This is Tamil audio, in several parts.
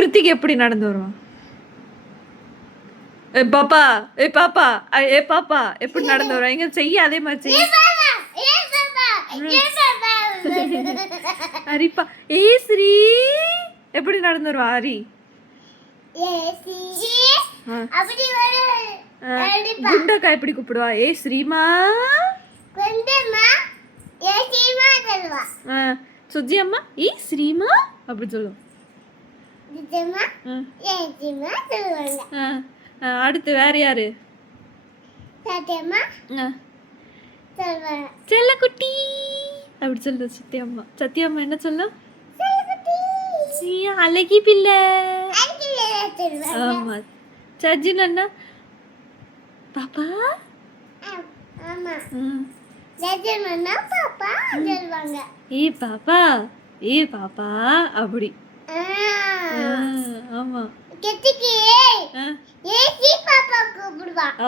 கிருத்திக் எப்படி நடந்து வருவான்? ஏ பாப்பா எப்படி நடந்து வருவான்? எங்க செய்ய அதே மாதிரி செய்ய. ஹரிப்பா ஏ ஸ்ரீ எப்படி நடந்து வருவா ஹரி? குண்டக்கா எப்படி கூப்பிடுவா? ஏ ஸ்ரீமா. சுஜி அம்மா ஏ ஸ்ரீமா அப்படி சொல்லும். அடுத்து வேற யாரு? செல்லக்குட்டி அப்படி சொல்லு சத்தியம்மா. சத்தியம்மா என்ன சொல்லும்? அழகி பிள்ளை. ஆமா. சஜின் அண்ணா பாப்பா. ஏ பாப்பா அப்படி. ஆமா.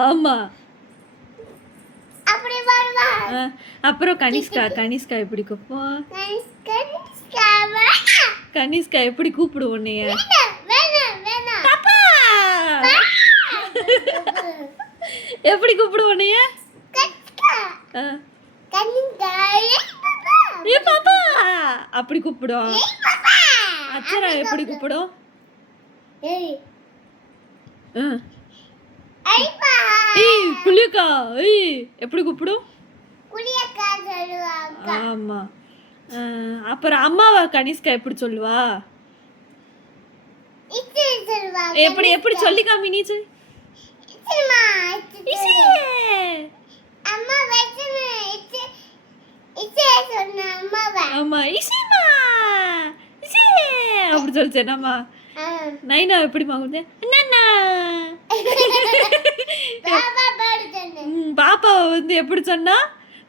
ஆமா. அப்புறம் கனிஷ்கா எப்படி கூப்பிடுவா? கனிஷ்கா எப்படி கூப்பிடுவோம் உன்னைய? எப்படி கூப்பிடுவோம் உன்னைய? ஏ பாப்பா அப்படி கூப்பிடுவோம். அச்சரா எப்படி கூப்பிடும்? ஏய் புளியக்கா ஏய் எப்படி கூப்பிடும்? ஆமா. அப்புறம் அம்மாவா கனிஷ்கா எப்படி சொல்லுவா? எப்படி எப்படி சொல்லி காமி நீ சொல்லு. ஆமா இசிமா அப்படி சொல்லிச்சேனாமா. நைனா எப்படிமா கொடுத்தேன்? என்னண்ணா பாப்பாவை வந்து எப்படி சொன்னா?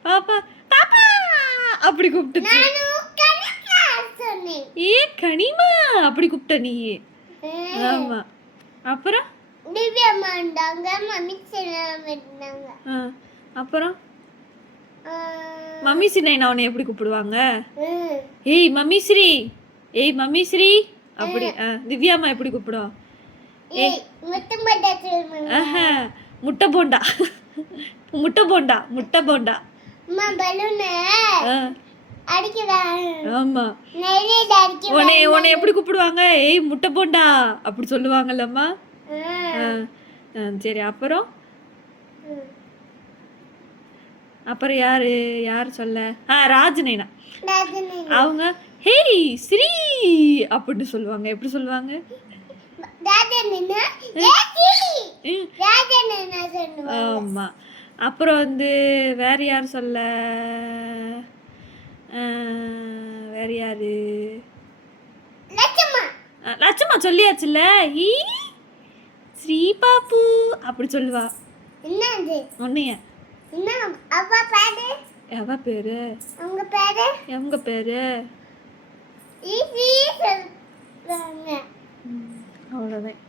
பாப்பா பாப்பா அப்படி கூப்பிட்டு. ஏ கனிமா அப்படி கூப்பிட்ட நீ. ஆமா. அப்புறம் அப்புறம் மம்மி நைனா உன்னை எப்படி கூப்பிடுவாங்க? ஏய் மம்மி ஸ்ரீ அப்படி. திவ்யாம்மா எப்படி கூப்பிடுவா? முட்டை போண்டா ஆமா. உன்னை எப்படி கூப்பிடுவாங்க? ஏய் முட்டை போண்டா அப்படி சொல்லுவாங்கல்லம்மா. சரி. அப்புறம் யாரு சொல்ல? ராஜ் நைனா அவங்க ஹேய் ஸ்ரீ அப்படின்னு சொல்லுவாங்க. எப்படி சொல்லுவாங்க? ஆமா. அப்புறம் வந்து வேற யார் சொல்ல? வேற யாரு? லட்சுமா சொல்லியாச்சுல்ல. ஈ ஸ்ரீ பாப்பு அப்படி சொல்லுவா. உன்னைய அவ பேரு எங்க பேரு அவ்வளவுதான்.